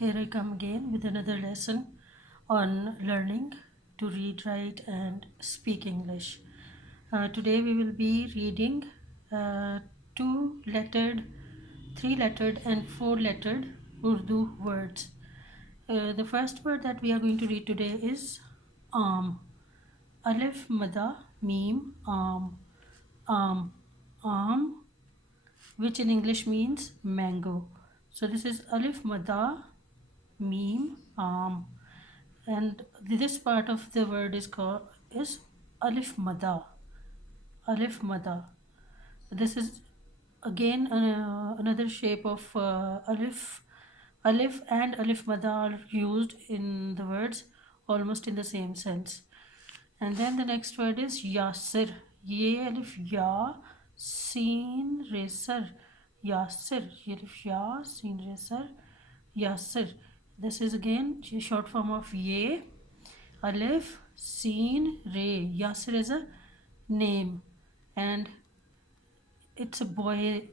Here I come again with another lesson on learning to read, write, and speak English. Today we will be reading two-lettered, three-lettered, and four-lettered Urdu words. The first word that we are going to read today is Aam. Alif, Mada, Meem, Aam. Aam. Aam, which in English means mango. So this is Alif, Mada, Meem, and this part of the word is Alif Mada. Alif Mada. This is again another shape of Alif. Alif and Alif Mada are used in the words almost in the same sense. And then the next word is Yasir. Ye Alif Ya, Sin Resar. Yasir. Ye Alif Ya, Sin Resar. Yasir. This is again short form of Ye, Alif, Sin, Re. Yasir is a name, and it's a boy's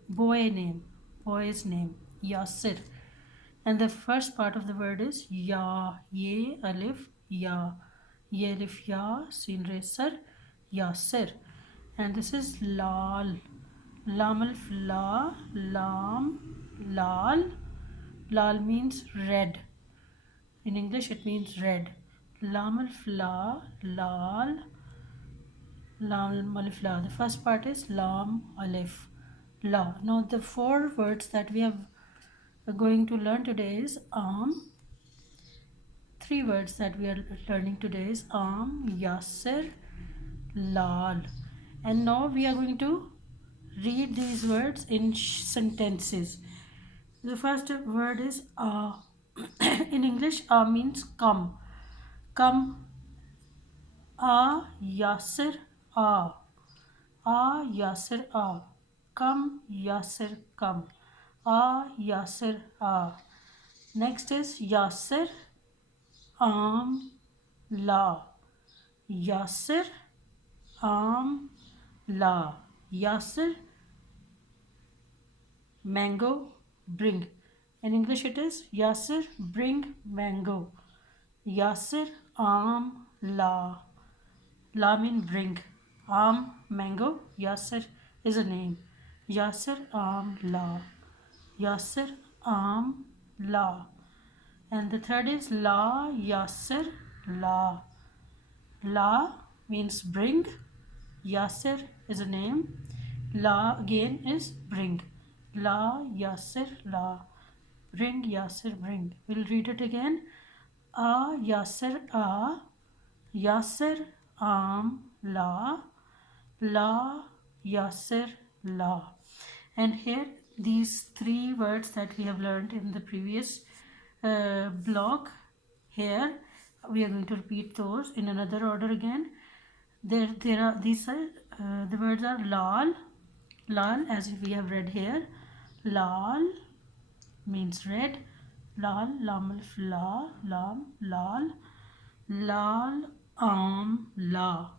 name, Yasir. And the first part of the word is Ya, Ye, Alif, Ya. Ye, Alif, Ya, Sin, Re, Sar, Yasir. And this is Lal. Lam, Alif, La, Lam, Lal. Lal means red. In English, it means red. Lam alif la, lal, lam alif la. The first part is lam alif la. Now, the four words that we are going to learn today is Three words that we are learning today is Yasir, lal. And now we are going to read these words in sentences. The first word is in English, means come. Come. Yasir, a. Yasir, a. Come, Yasir, come. Yasir, a. Next is Yasir, la. Yasir, la. Yasir, mango, bring. In English it is Yasir, bring mango. Yasir, la. La mean bring. Mango. Yasir is a name. Yasir, la. Yasir, la. And the third is la, Yasir, la. La means bring. Yasir is a name. La again is bring. La, Yasir, la. Bring, Yasir, bring. We'll read it again. Yasir, a. Yasir, la. La, Yasir, la. And here these three words that we have learned in the previous block, here we are going to repeat those in another order again. These are the words are lal. Lal, as we have read here. Lal means red. Lal, lam alif la, lam, lal. Lal, la.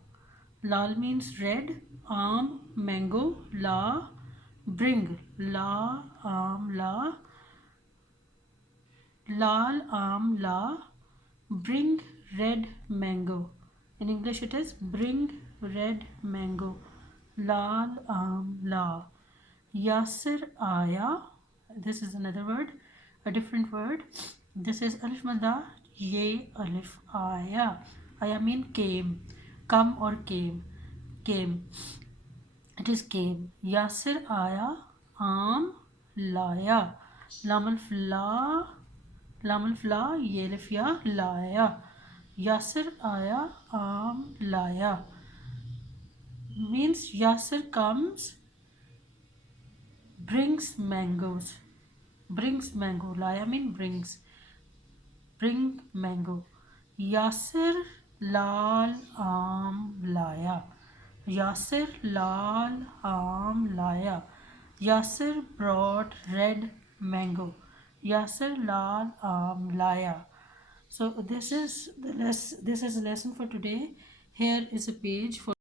Lal means red. Mango. La, bring. La, la. Lal, la. Bring red mango. In English it is bring red mango. Lal, la. Yasir, aya. This is another word, a different word. This is alif mada, ye alif aya. Aya mean came, come or came. Came. It is came. Yasir aya, laya. Lam alif la, lam alif la, ye alif ya, laya. Yasir aya, laya. Means Yasir comes, brings mangoes. Brings mango. Laya mean brings. Bring mango. Yasir lal laya. Yasir lal laya. Yasir brought red mango. Yasir lal laya. So this is a lesson for today. Here is a page for